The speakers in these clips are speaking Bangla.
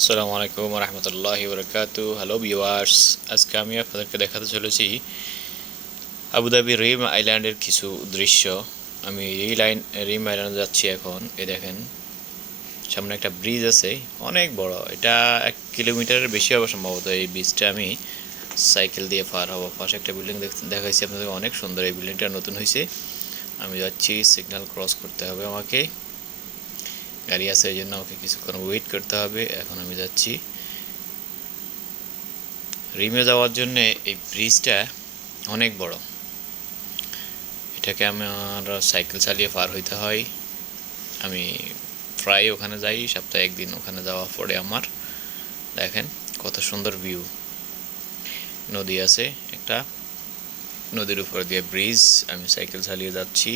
আসসালামু আলাইকুম রহমতুল্লাহি বরকাতু। হ্যালো ভিউয়ার্স, আজকে আমি আপনাদেরকে দেখাতে চলেছি আবুধাবি রিম আইল্যান্ডের কিছু দৃশ্য। আমি রিম আইল্যান্ডে যাচ্ছি এখন। দেখেন, সামনে একটা ব্রিজ আছে, অনেক বড়। এটা 1 কিলোমিটারের বেশি হবে সম্ভবত। এই ব্রিজটা আমি সাইকেল দিয়ে পার হবো। পাশে একটা বিল্ডিং দেখাইছি আপনাদের, অনেক সুন্দর। এই বিল্ডিংটা নতুন হয়েছে। আমি যাচ্ছি, সিগন্যাল ক্রস করতে হবে আমাকে। গাড়ি আছে, এই জন্য আমাকে কিছুক্ষণ ওয়েট করতে হবে। এখন আমি যাচ্ছি রিমে যাওয়ার জন্য। এই ব্রিজটা অনেক বড়, এটাকে আমার সাইকেল চালিয়ে পার হইতে হয়। আমি প্রায় ওখানে যাই, সপ্তাহে একদিন ওখানে যাওয়া পড়ে আমার। দেখেন কত সুন্দর ভিউ, নদী আছে একটা, নদীর উপর দিয়ে ব্রিজ। আমি সাইকেল চালিয়ে যাচ্ছি।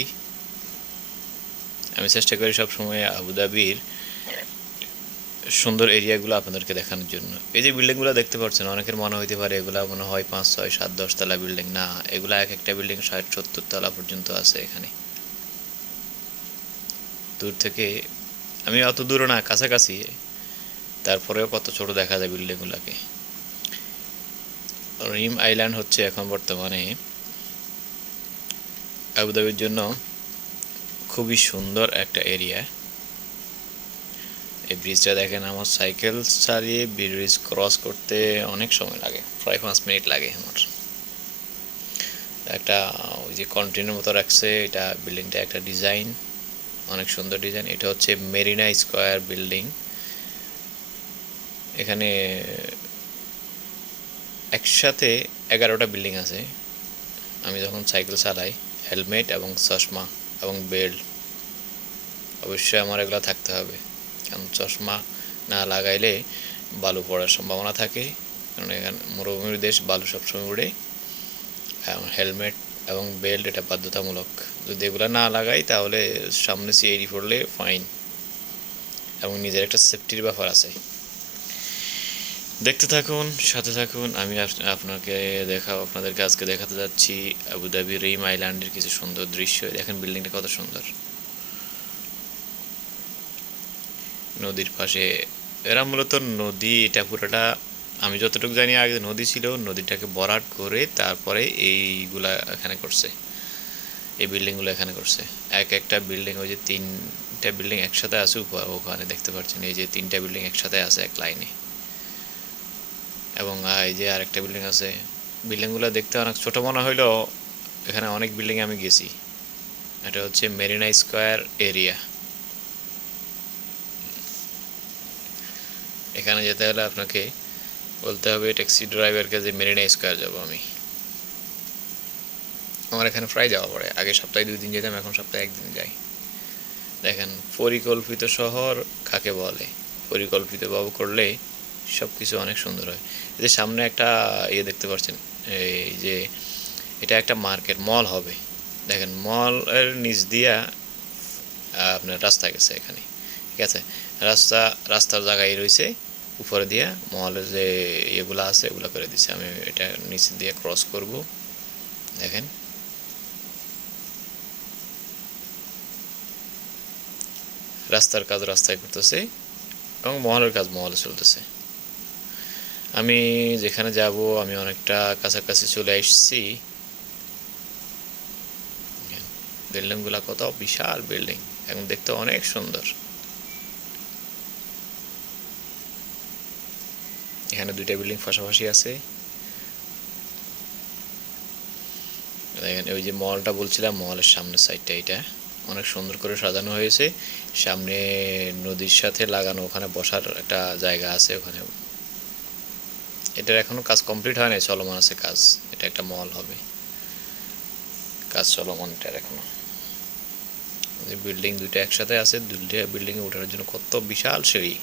আমি চেষ্টা করি সবসময় আবুধাবির সুন্দর এরিয়াগুলো আপনাদেরকে দেখানোর জন্য। এই যে বিল্ডিংগুলো দেখতে পাচ্ছেন, অনেকের মনে হইতে পারে এগুলা মনে হয় 5, 6, 7, 10 তলা বিল্ডিং। না, এগুলা এক একটা বিল্ডিং 60, 70 তলা পর্যন্ত আছে এখানে। দূর থেকে, আমি অত দূরে না, কাছাকাছি, তারপরেও কত ছোট দেখা যায় বিল্ডিংগুলোকে। রিম আইল্যান্ড হচ্ছে এখন বর্তমানে আবুধাবির জন্য খুবই সুন্দর একটা এরিয়া। এই ব্রিজটা দেখেন, আমার সাইকেল চালিয়ে ব্রিজ ক্রস করতে অনেক সময় লাগে, প্রায় 5 মিনিট লাগে আমার। একটা ওই যে কন্টেনার মতো রাখছে, এটা বিল্ডিংটা একটা ডিজাইন, অনেক সুন্দর ডিজাইন। এটা হচ্ছে মেরিনা স্কোয়ার বিল্ডিং। এখানে একসাথে 11টা বিল্ডিং আছে। আমি যখন সাইকেল চালাই, হেলমেট এবং চশমা এবং বেল্ট অবশ্যই আমার এগুলো থাকতে হবে, কারণ চশমা না লাগাইলে বালু পড়ার সম্ভাবনা থাকে, কারণ এখানে মরুভূমির দেশ, বালু সবসময় উড়ে। হেলমেট এবং বেল্ট এটা বাধ্যতামূলক। যদি এগুলো না লাগাই তাহলে সামনে সিআইডি পড়লে ফাইন, এবং নিজের একটা সেফটির ব্যাপার আছে। দেখতে থাকুন, সাথে থাকুন। আমি আপনাদেরকে আজকে দেখাতে যাচ্ছি আবুধাবি রিম আইল্যান্ডের কিছু সুন্দর দৃশ্য। দেখেন বিল্ডিংটা কত সুন্দর, নদীর পাশে। এরা মূলত নদী, এটা পুরোটা আমি যতটুকু জানি আগে নদী ছিল, নদীটাকে ভরাট করে তারপরে এইগুলা এখানে করছে, এই বিল্ডিংগুলো এখানে করছে। এক একটা বিল্ডিং, ওই যে 3টা বিল্ডিং একসাথে আছে ওখানে দেখতে পাচ্ছেন। এই যে 3টা বিল্ডিং একসাথে আছে এক লাইনে, এবং এই যে আরেকটা বিল্ডিং আছে। বিল্ডিংগুলো দেখতে অনেক ছোট মনে হইলেও এখানে অনেক বিল্ডিং আমি গেছি। এটা হচ্ছে মেরিনা স্কোয়ার এরিয়া। এখানে যেতে হলে আপনাকে বলতে হবে ট্যাক্সি ড্রাইভারকে যে মেরিনা স্কোয়ার যাবো আমি। আমার এখানে প্রায় যাওয়া পড়ে, আগে সপ্তাহে 2 দিন যেতাম, এখন সপ্তাহে 1 দিন যাই। দেখেন পরিকল্পিত শহর কাকে বলে, পরিকল্পিতভাবে করলে সব কিছু অনেক সুন্দর হয়। এই যে সামনে একটা দেখতে পাচ্ছেন, এই যে এটা একটা মার্কেট, মল হবে। দেখেন মলের নিচ দিয়া আপনার রাস্তা গেছে এখানে, ঠিক আছে। রাস্তার জায়গায় রয়েছে, উপরে দিয়া মলের যে ইয়েগুলো আছে এগুলো করে দিচ্ছে। আমি এটা নিচ দিয়ে ক্রস করব। দেখেন রাস্তার কাজ রাস্তায় করতেছে, এবং মহলের কাজ মহলে চলতেছে। আমি যেখানে যাব, আমি অনেকটা কাছাকাছি চলে আসছি। বিল্ডিংগুলো কত বিশাল বিল্ডিং, এবং দেখতে অনেক সুন্দর। এখানে 2টা বিল্ডিং পাশাপাশি আছে। দেখেন ওই যে মলটা বলছিলাম, মলের সামনের সাইডটা এটা অনেক সুন্দর করে সাজানো হয়েছে। সামনে নদীর সাথে লাগানো, ওখানে বসার একটা জায়গা আছে ওখানে। এটার এখনো কাজ কমপ্লিট হয় নাই, চলমান আছে কাজ। এটা একটা মল হবে, কাজ চলমান এটার এখনো। বিল্ডিং 2টা একসাথে আছে, 2টা বিল্ডিংয়ে ওঠার জন্য কত বিশাল সিঁড়ি।